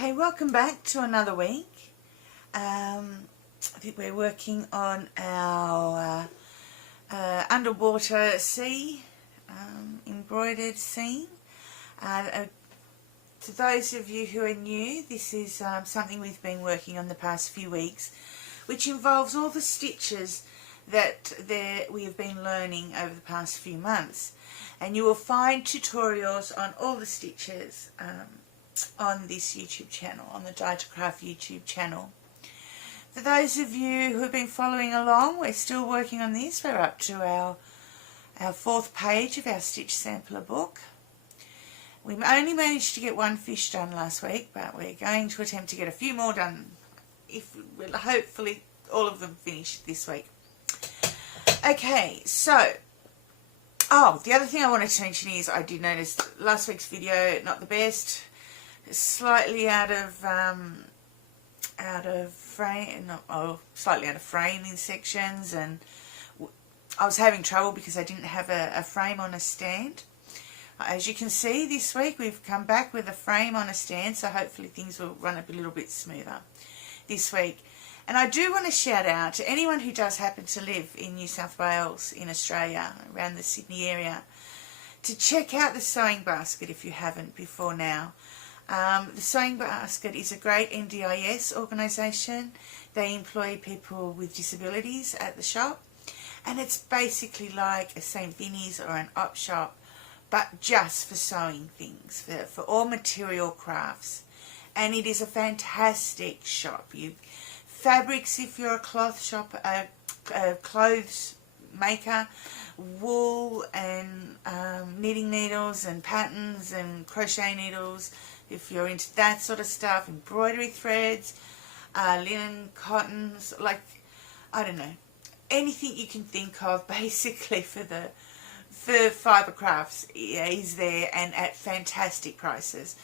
Okay, welcome back to another week. I think we're working on our underwater sea, embroidered scene. To those of you who are new, this is something we've been working on the past few weeks, which involves all the stitches that we have been learning over the past few months. And you will find tutorials on all the stitches on this YouTube channel, on the Dye to Craft YouTube channel. For those of you who have been following along, we're still working on this. We're up to our fourth page of our stitch sampler book. We only managed to get one fish done last week, but we're going to attempt to get a few more done. We'll hopefully all of them finished this week. Okay, so the other thing I wanted to mention is I did notice last week's video not the best, slightly out of frame, slightly out of frame in sections, and I was having trouble because I didn't have a frame on a stand. As you can see, this week we've come back with a frame on a stand, so hopefully things will run a little bit smoother this week. And I do want to shout out to anyone who does happen to live in New South Wales, in Australia, around the Sydney area, to check out the Sewing Basket if you haven't before now. The Sewing Basket is a great NDIS organisation. They employ people with disabilities at the shop, and it's basically like a St. Vinny's or an op shop, but just for sewing things, for all material crafts. And it is a fantastic shop. Fabrics if you're a cloth shop, a clothes maker, wool and knitting needles and patterns and crochet needles if you're into that sort of stuff, embroidery threads, linen, cottons, like, I don't know, anything you can think of basically for fibre crafts is there, and at fantastic prices.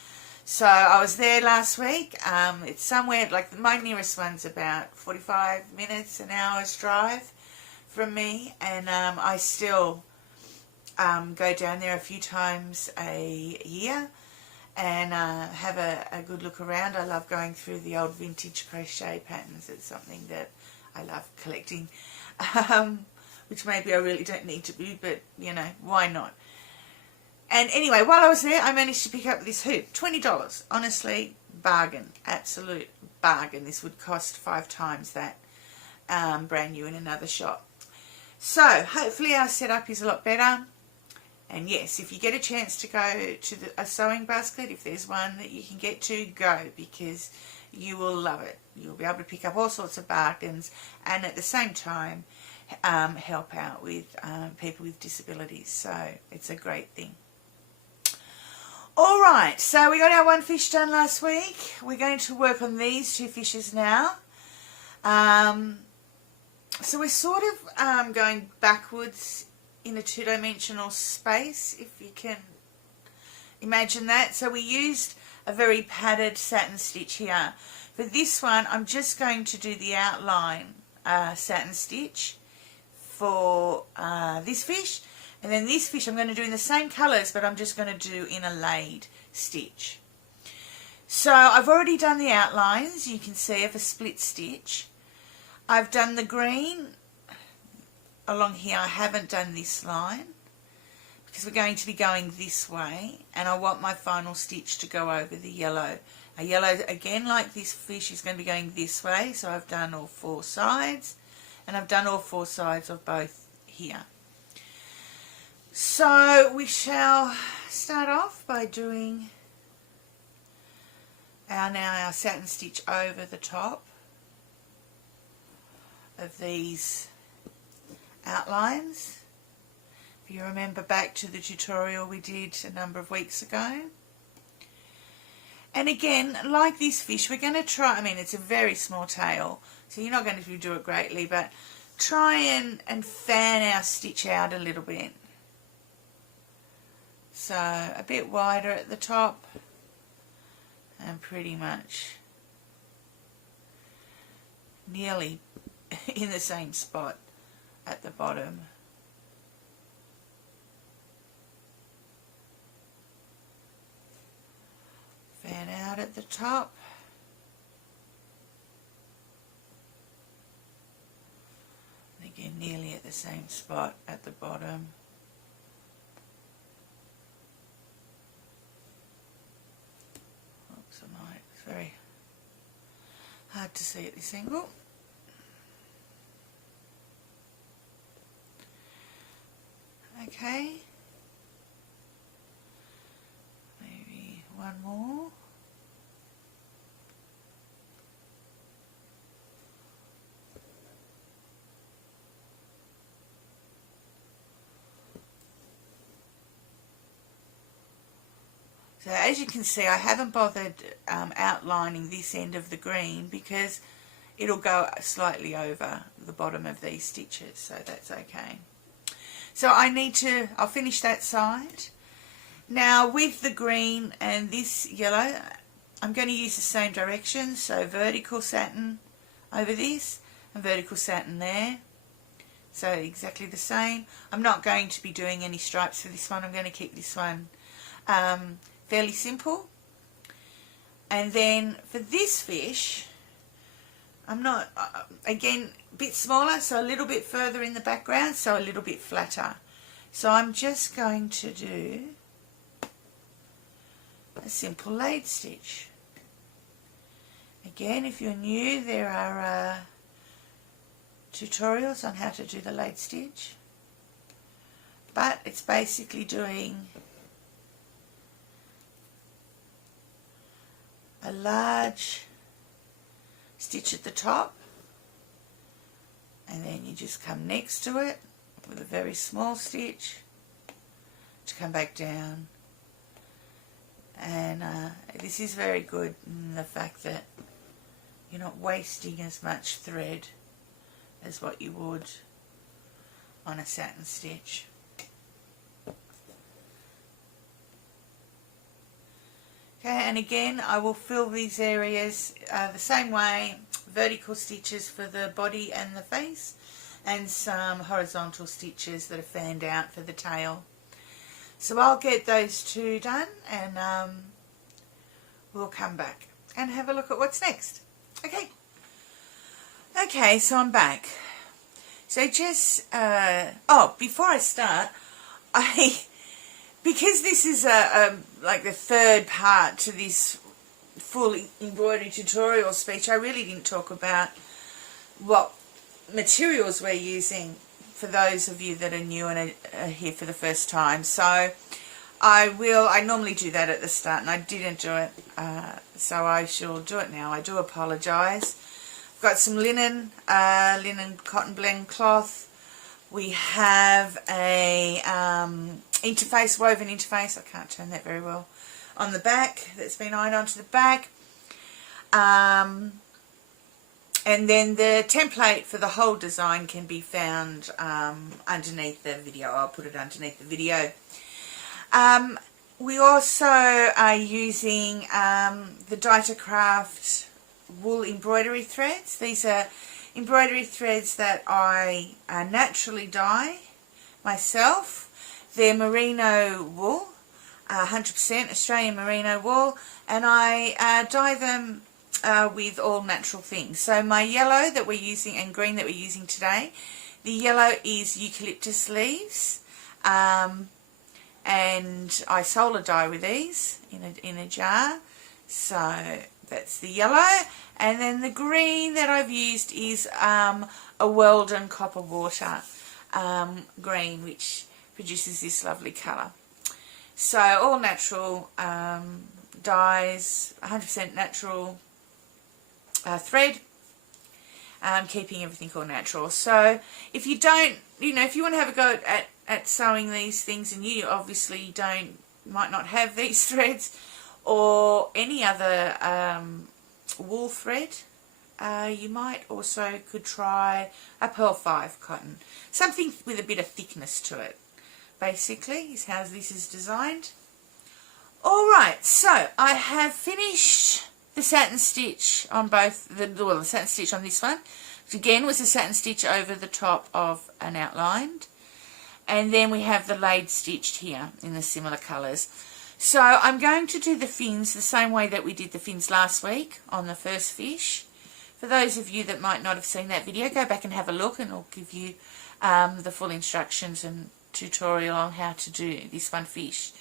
So I was there last week. It's somewhere, like my nearest one's about 45 minutes, an hour's drive from me, and I still go down there a few times a year and have a good look around. I love going through the old vintage crochet patterns. It's something that I love collecting, which maybe I really don't need to be, but you know, why not? And anyway, while I was there, I managed to pick up this hoop. $20. Honestly, bargain. Absolute bargain. This would cost 5 times that brand new in another shop. So, hopefully our setup is a lot better. And yes, if you get a chance to go to a Sewing Basket, if there's one that you can get to, go, because you will love it. You'll be able to pick up all sorts of bargains and at the same time help out with people with disabilities. So, it's a great thing. Alright, so we got our one fish done last week. We're going to work on these 2 fishes now. So we're sort of going backwards in a 2-dimensional space, if you can imagine that. So we used a very padded satin stitch here. For this one, I'm just going to do the outline satin stitch for this fish. And then this fish I'm going to do in the same colours, but I'm just going to do in a laid stitch. So I've already done the outlines, you can see, of a split stitch. I've done the green along here. I haven't done this line because we're going to be going this way, and I want my final stitch to go over the yellow. A yellow, again, like this fish, is going to be going this way, so I've done all 4 sides, and I've done all 4 sides of both here. So we shall start off by doing our satin stitch over the top of these outlines. If you remember back to the tutorial we did a number of weeks ago. And again, like this fish, we're going to try, I mean, it's a very small tail, so you're not going to do it greatly, but try and fan our stitch out a little bit. So a bit wider at the top and pretty much nearly in the same spot at the bottom. Fan out at the top. nearly at the same spot at the bottom. Oops, it's very hard to see at this angle. Okay, maybe one more. So as you can see, I haven't bothered outlining this end of the green because it'll go slightly over the bottom of these stitches, so that's okay. So I'll finish that side. Now with the green and this yellow, I'm going to use the same direction, so vertical satin over this and vertical satin there. So exactly the same. I'm not going to be doing any stripes for this one. I'm going to keep this one fairly simple. And then for this fish, I'm not, again, a bit smaller, so a little bit further in the background, so a little bit flatter. So I'm just going to do a simple laid stitch. Again, if you're new, there are tutorials on how to do the laid stitch, but it's basically doing a large stitch at the top, and then you just come next to it with a very small stitch to come back down. And this is very good in the fact that you're not wasting as much thread as what you would on a satin stitch. Okay, and again I will fill these areas the same way, vertical stitches for the body and the face, and some horizontal stitches that are fanned out for the tail. So I'll get those two done, and we'll come back and have a look at what's next. Okay, so I'm back. So just, before I start, because this is like the third part to this full embroidery tutorial speech, I really didn't talk about what materials we're using for those of you that are new and are here for the first time. So I normally do that at the start, and I didn't do it, so I shall do it now. I do apologise. I've got some linen cotton blend cloth. We have a woven interface, I can't turn that very well, on the back that's been ironed onto the back. And then the template for the whole design can be found underneath the video. I'll put it underneath the video. We also are using the Dytacraft wool embroidery threads. These are embroidery threads that I naturally dye myself. They're merino wool, 100% Australian merino wool, and I dye them with all natural things. So my yellow that we're using and green that we're using today, the yellow is eucalyptus leaves, and I solar dye with these in a jar. So that's the yellow, and then the green that I've used is a Weldon copper water green, which produces this lovely colour. So all natural dyes, 100% natural thread, keeping everything all natural. So if you don't, if you want to have a go at sewing these things, and you obviously might not have these threads or any other wool thread, you might also could try a Pearl 5 cotton, something with a bit of thickness to it. Basically is how this is designed. Alright, so I have finished the satin stitch on both, the satin stitch on this one, which again was a satin stitch over the top of an outlined, and then we have the laid stitched here in the similar colours. So I'm going to do the fins the same way that we did the fins last week on the first fish. For those of you that might not have seen that video, go back and have a look, and it'll give you the full instructions and tutorial on how to do this one fish.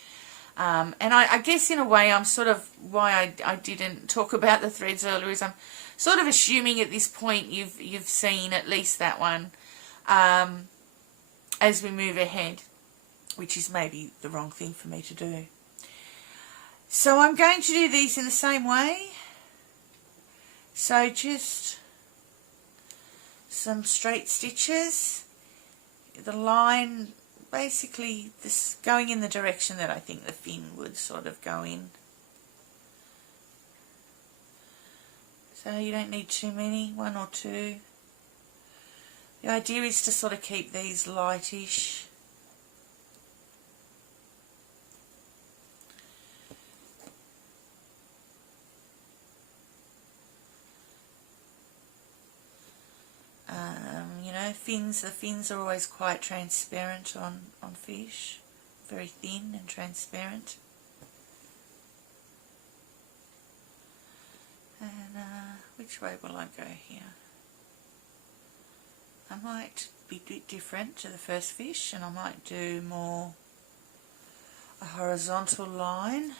And I guess in a way I'm sort of, why I didn't talk about the threads earlier is I'm sort of assuming at this point you've seen at least that one as we move ahead, which is maybe the wrong thing for me to do. So I'm going to do these in the same way. So just some straight stitches, the line basically this going in the direction that I think the fin would sort of go in. So you don't need too many, one or two. The idea is to sort of keep these lightish. You know, the fins are always quite transparent on fish, very thin and transparent. And which way will I go here? I might be a bit different to the first fish, and I might do more a horizontal line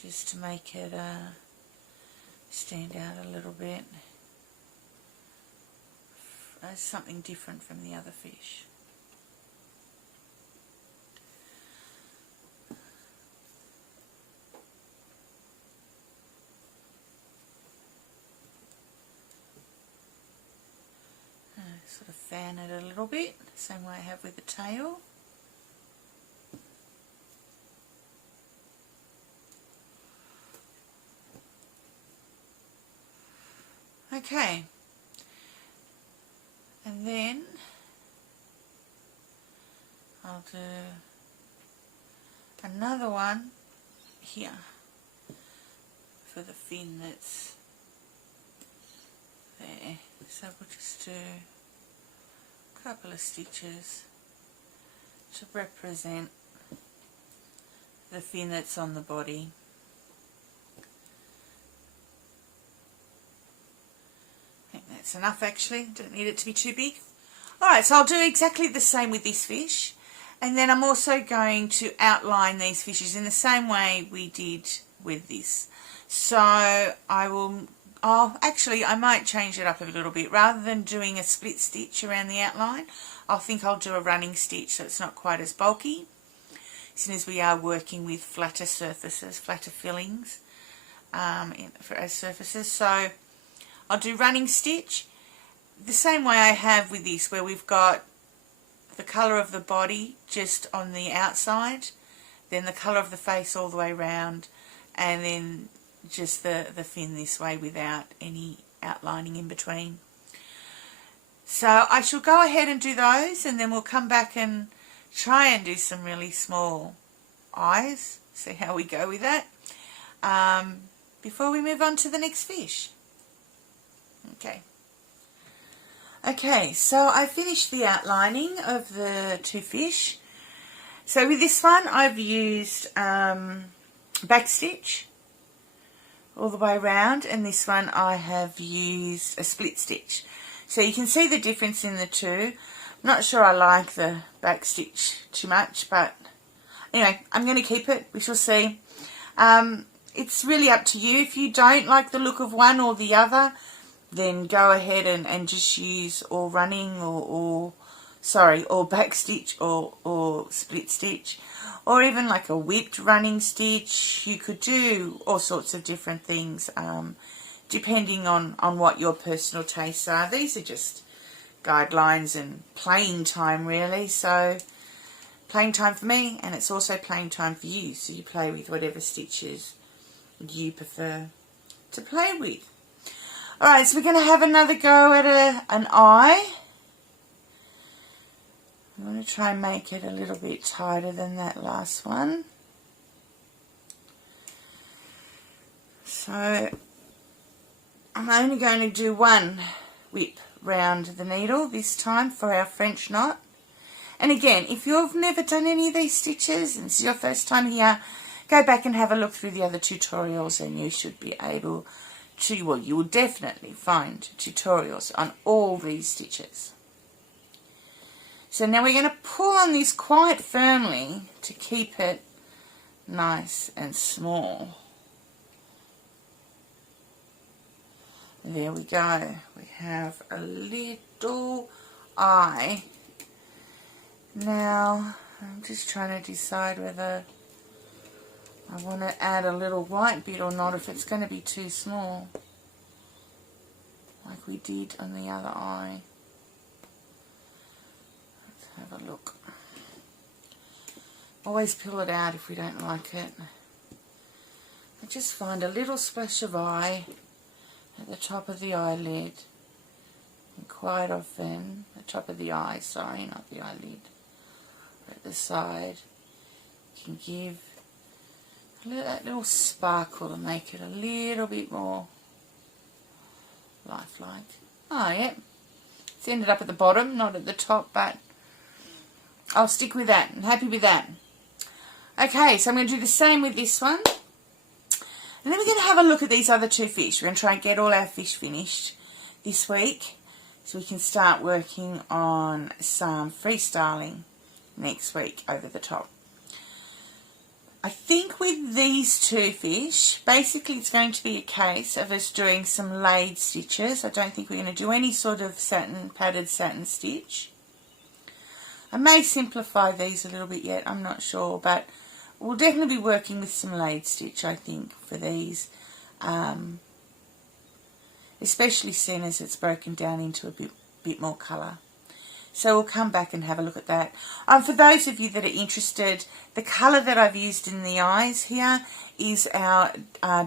just to make it stand out a little bit as something different from the other fish. Sort of fan it a little bit, same way I have with the tail. Okay, and then I'll do another one here for the fin that's there. So we'll just do a couple of stitches to represent the fin that's on the body. I think that's enough actually, don't need it to be too big. Alright, so I'll do exactly the same with this fish, and then I'm also going to outline these fishes in the same way we did with this. So I might change it up a little bit. Rather than doing a split stitch around the outline, I think I'll do a running stitch so it's not quite as bulky, since we are working with flatter surfaces, flatter fillings as surfaces. So I'll do running stitch the same way I have with this, where we've got the colour of the body just on the outside, then the colour of the face all the way around, and then just the fin this way without any outlining in between. So I shall go ahead and do those, and then we'll come back and try and do some really small eyes, see how we go with that, before we move on to the next fish. Okay, so I finished the outlining of the two fish. So with this one I've used back stitch all the way around, and this one I have used a split stitch. So you can see the difference in the two. I'm not sure I like the back stitch too much, but anyway, I'm going to keep it. We shall see. It's really up to you. If you don't like the look of one or the other, then go ahead and just use or running or back stitch or split stitch, or even like a whipped running stitch. You could do all sorts of different things depending on what your personal tastes are. These are just guidelines and playing time really, so playing time for me, and it's also playing time for you, so you play with whatever stitches you prefer to play with. Alright, so we're going to have another go at an eye. I'm going to try and make it a little bit tighter than that last one. So I'm only going to do one whip round the needle this time for our French knot. And again, if you've never done any of these stitches and this is your first time here, go back and have a look through the other tutorials, and you should be able to, well, you will definitely find tutorials on all these stitches. So now we're going to pull on this quite firmly to keep it nice and small. There we go. We have a little eye. Now I'm just trying to decide whether I want to add a little white bit or not, if it's going to be too small, like we did on the other eye. Let's have a look. Always peel it out if we don't like it. I just find a little splash of eye at the top of the eyelid, and quite often, the top of the eye, sorry, not the eyelid, or at the side, can give that little sparkle to make it a little bit more lifelike. Oh yeah, it's ended up at the bottom, not at the top, but I'll stick with that. I'm happy with that. Okay, so I'm going to do the same with this one. And then we're going to have a look at these other two fish. We're going to try and get all our fish finished this week, so we can start working on some freestyling next week over the top. I think with these two fish, basically it's going to be a case of us doing some laid stitches. I don't think we're going to do any sort of padded satin stitch. I may simplify these a little bit yet, I'm not sure, but we'll definitely be working with some laid stitch, I think, for these, especially soon as it's broken down into a bit more colour. So we'll come back and have a look at that. For those of you that are interested, the colour that I've used in the eyes here is our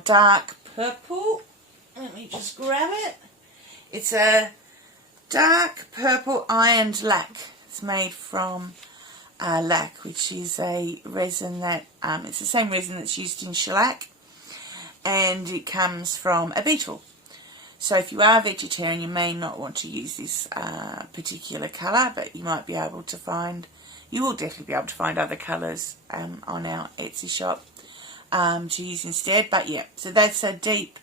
dark purple. Let me just grab it. It's a dark purple ironed lac. It's made from lac, which is a resin that, it's the same resin that's used in shellac, and it comes from a beetle. So if you are vegetarian, you may not want to use this particular colour, but you might be able to find, you will definitely be able to find other colours on our Etsy shop to use instead. But yeah, so that's a deep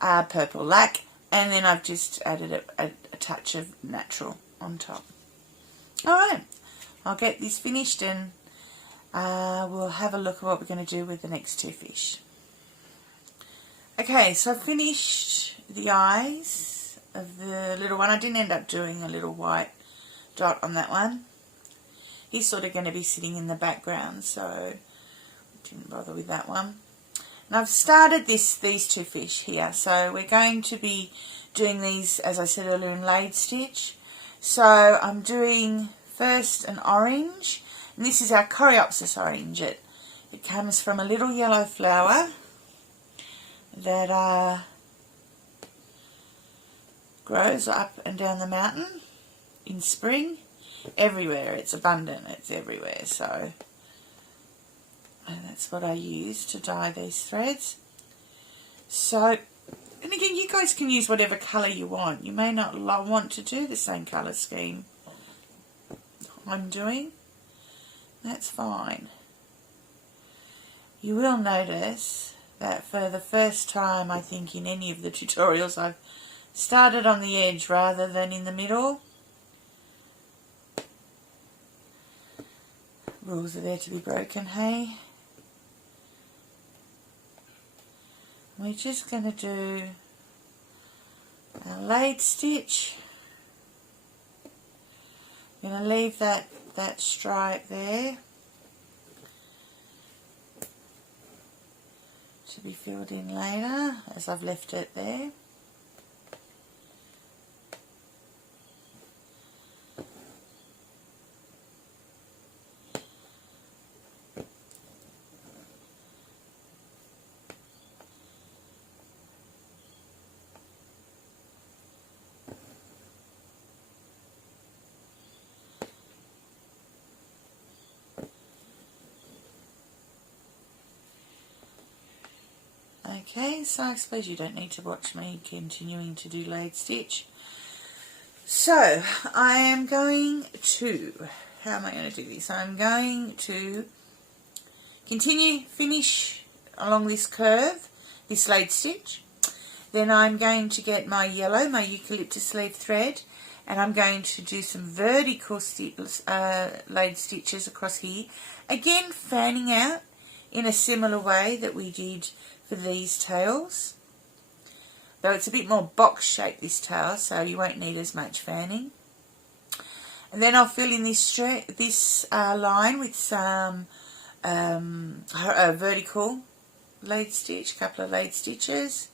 purple lac, and then I've just added a touch of natural on top. Alright, I'll get this finished and we'll have a look at what we're going to do with the next two fish. Okay, so I've finished the eyes of the little one. I didn't end up doing a little white dot on that one. He's sort of going to be sitting in the background, so I didn't bother with that one. And I've started these two fish here, so we're going to be doing these, as I said earlier, in laid stitch. So I'm doing first an orange, and this is our Coreopsis orange. It comes from a little yellow flower that grows up and down the mountain in spring. Everywhere, it's abundant, it's everywhere, so and that's what I use to dye these threads. So, and again, you guys can use whatever colour you want. You may not want to do the same colour scheme I'm doing. That's fine. You will notice that for the first time, I think, in any of the tutorials, I've started on the edge rather than in the middle. Rules are there to be broken, hey? We're just going to do a laid stitch. I'm going to leave that stripe there to be filled in later, as I've left it there. Okay, so I suppose you don't need to watch me continuing to do laid stitch. So, I am going to, how am I going to do this? I'm going to finish along this curve, this laid stitch. Then I'm going to get my yellow, my eucalyptus leaf thread, and I'm going to do some vertical laid stitches across here, again fanning out in a similar way that we did for these tails, though it's a bit more box shaped, this tail, so you won't need as much fanning. And then I'll fill in this line with some vertical laid stitch, couple of laid stitches,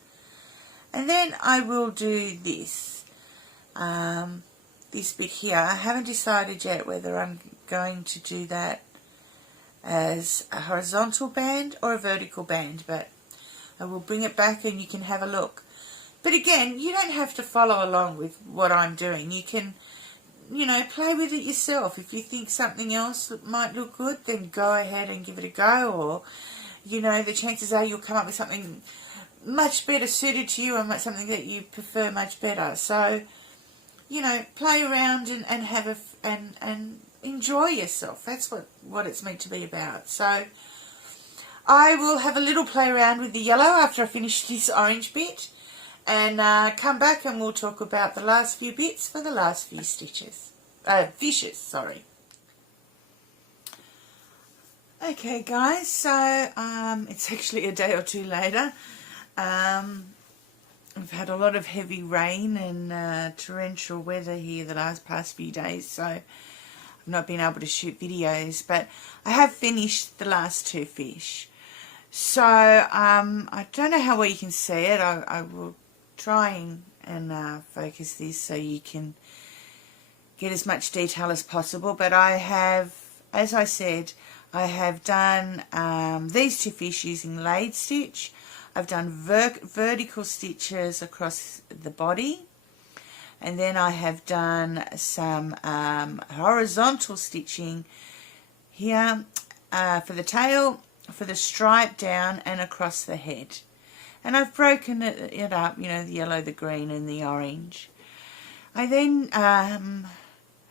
and then I will do this this bit here. I haven't decided yet whether I'm going to do that as a horizontal band or a vertical band, but I will bring it back and you can have a look. But again, you don't have to follow along with what I'm doing. You can, you know, play with it yourself. If you think something else might look good, then go ahead and give it a go, or, you know, the chances are you'll come up with something much better suited to you and something that you prefer much better. So, you know, play around and have and enjoy yourself. That's what it's meant to be about. So I will have a little play around with the yellow after I finish this orange bit, and come back and we'll talk about the last few bits for the last few stitches. Fishes, sorry. Okay guys, so it's actually a day or two later. We've had a lot of heavy rain and torrential weather here the past few days, so I've not been able to shoot videos, but I have finished the last two fish. So I don't know how well you can see it. I will try and focus this so you can get as much detail as possible, but I have, as I said, I have done these two fish using laid stitch. I've done vertical stitches across the body, and then I have done some horizontal stitching here for the tail, for the stripe down and across the head. And I've broken it up, you know, the yellow, the green and the orange. I then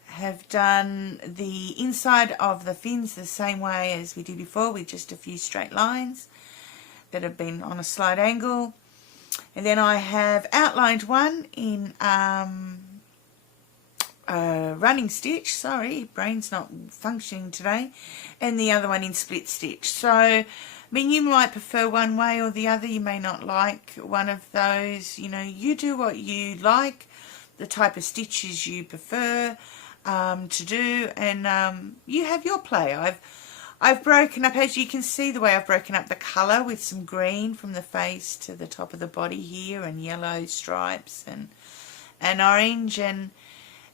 have done the inside of the fins the same way as we did before, with just a few straight lines that have been on a slight angle. And then I have outlined one in running stitch, sorry, brain's not functioning today, and the other one in split stitch. So, I mean, you might prefer one way or the other. You may not like one of those. You know, you do what you like, the type of stitches you prefer to do, and you have your play. I've broken up, as you can see, the way I've broken up the colour with some green from the face to the top of the body here, and yellow stripes and orange, and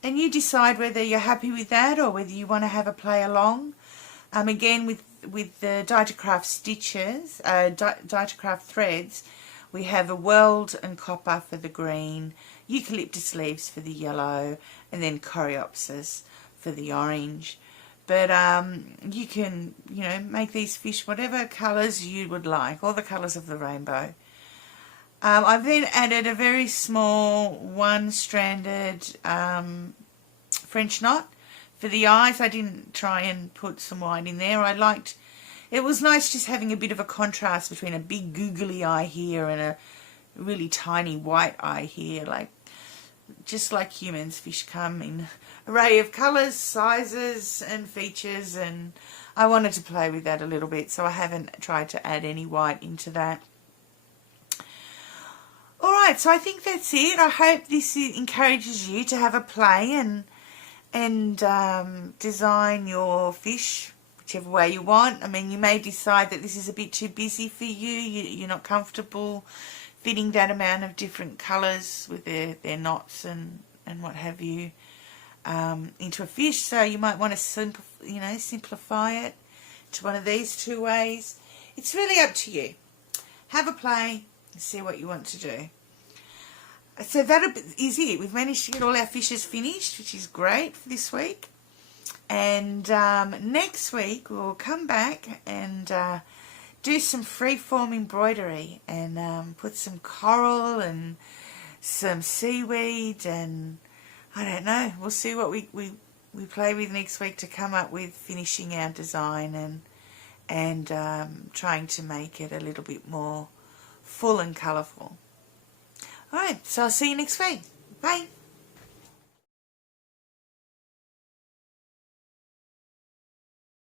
you decide whether you're happy with that or whether you want to have a play along. Again, with the Dytacraft stitches, Dytacraft threads, we have a weld and copper for the green, eucalyptus leaves for the yellow, and then coreopsis for the orange. But you can, you know, make these fish whatever colours you would like, all the colours of the rainbow. I've then added a very small one-stranded French knot for the eyes. I didn't try and put some white in there. It was nice just having a bit of a contrast between a big googly eye here and a really tiny white eye here. Just like humans, fish come in an array of colours, sizes and features, and I wanted to play with that a little bit, so I haven't tried to add any white into that. Alright, so I think that's it. I hope this encourages you to have a play and design your fish whichever way you want. I mean, you may decide that this is a bit too busy for you. You're not comfortable fitting that amount of different colours with their knots and what have you into a fish, so you might want to simplify it to one of these two ways. It's really up to you. Have a play and see what you want to do. So that is it. We've managed to get all our fishes finished, which is great for this week. And next week we'll come back and do some freeform embroidery and put some coral and some seaweed, and I don't know, we'll see what we play with next week to come up with finishing our design and trying to make it a little bit more full and colourful. Alright, so I'll see you next week. Bye.